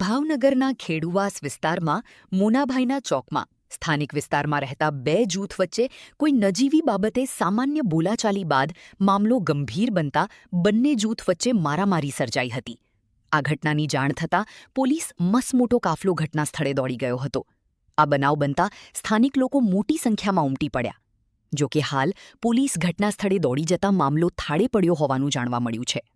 ભાવનગરના ખેડુવાસ વિસ્તારમાં મોનાભાઈના ચોકમાં સ્થાનિક વિસ્તારમાં રહેતા બે જૂથ વચ્ચે કોઈ નજીવી બાબતે સામાન્ય બોલાચાલી બાદ મામલો ગંભીર બનતા બંને જૂથ વચ્ચે મારામારી સર્જાઈ હતી. આ ઘટનાની જાણ થતાં પોલીસ મસમોટો કાફલો ઘટના સ્થળે દોડી ગયો હતો. આ બનાવ બનતા સ્થાનિક લોકો મોટી સંખ્યામાં ઉમટી પડ્યા. જો કે હાલ પોલીસ ઘટના સ્થળે દોડી જતા મામલો થાળે પડ્યો હોવાનું જાણવા મળ્યું છે.